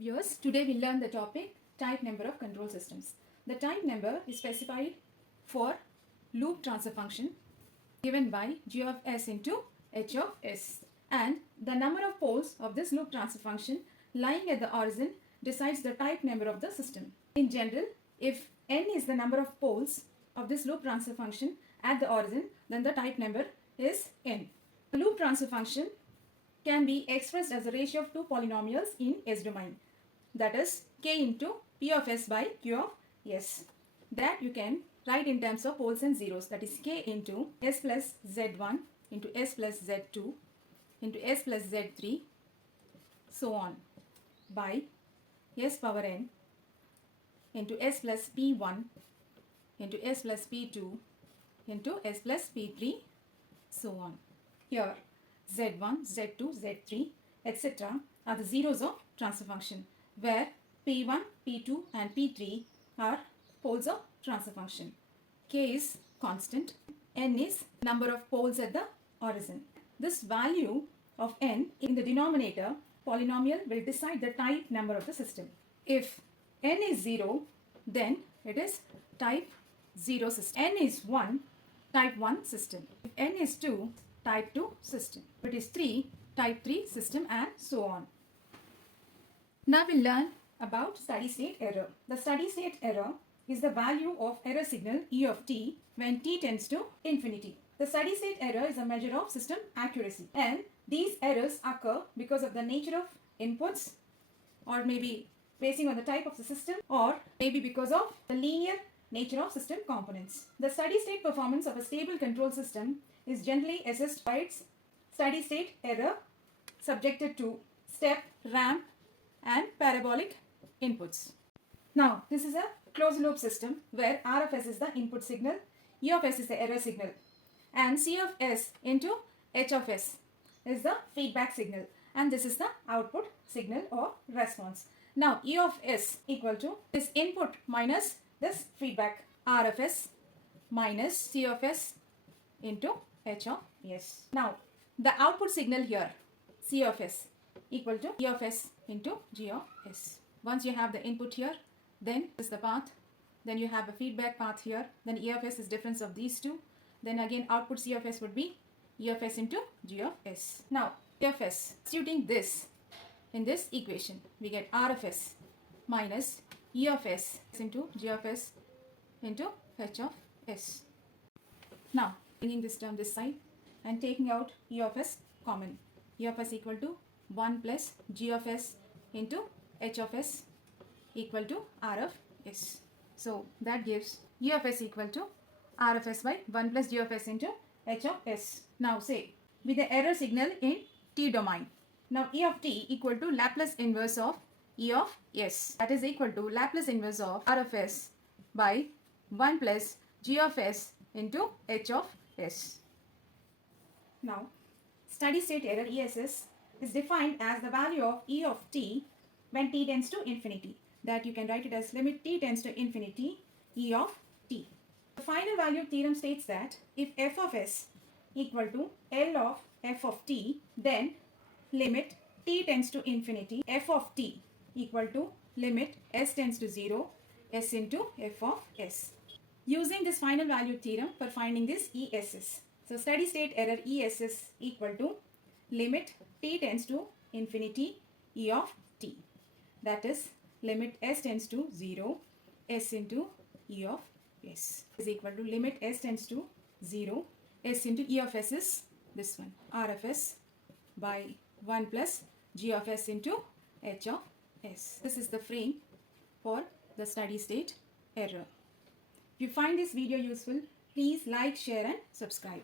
Viewers, today we learn the topic type number of control systems. The type number is specified for loop transfer function given by G of S into H of S, and the number of poles of this loop transfer function lying at the origin decides the type number of the system. In general, if n is the number of poles of this loop transfer function at the origin, then the type number is n. The loop transfer function can be expressed as a ratio of two polynomials in S domain, that is k into P of S by Q of S. That you can write in terms of poles and zeros, that is k into S plus Z1 into S plus Z2 into S plus Z3 so on by S power n into S plus P1 into S plus P2 into S plus P3 so on. Here Z1, Z2, Z3, etc. are the zeros of transfer function, where P1, P2 and P3 are poles of transfer function. K is constant, n is number of poles at the origin. This value of n in the denominator polynomial will decide the type number of the system. If n is 0, then it is type 0 system. n is 1, type 1 system. If n is 2, type 2 system. If it is 3, type 3 system, and so on. Now we'll learn about steady state error. The steady state error is the value of error signal E of t when t tends to infinity. The steady state error is a measure of system accuracy, and these errors occur because of the nature of inputs, or maybe basing on the type of the system, or maybe because of the linear nature of system components. The steady state performance of a stable control system is generally assessed by its steady state error subjected to step, ramp and parabolic inputs. Now this is a closed loop system where R of S is the input signal, E of S is the error signal, and C of S into H of S is the feedback signal, and this is the output signal or response. Now E of S equal to this input minus this feedback, R of S minus C of S into H of S. Now the output signal here, C of S equal to E of S into G of S. Once you have the input here, then this is the path, then you have a feedback path here, then E of S is difference of these two, then again output C of S would be E of S into G of S. Now E of S, substituting this in this equation, we get R of S minus E of S into G of S into H of S. Now bringing this term this side and taking out E of S common, E of S equal to 1 plus G of S into H of S equal to R of S. So that gives E of S equal to R of S by 1 plus G of S into H of S. Now say with the error signal in t domain. Now E of t equal to Laplace inverse of E of S, that is equal to Laplace inverse of R of S by 1 plus G of S into H of S. Now steady state error ESS is defined as the value of E of t when t tends to infinity. That you can write it as limit t tends to infinity E of t. The final value theorem states that if f of s equal to L of f of t, then limit t tends to infinity f of t equal to limit s tends to 0 s into f of s. Using this final value theorem for finding this ESS. So steady state error ESS equal to limit t tends to infinity E of t, that is limit s tends to 0 s into E of s is equal to limit s tends to 0 s into E of s is this one, R of s by 1 plus G of s into H of s. This is the frame for the steady state error. If you find this video useful, please like, share and subscribe.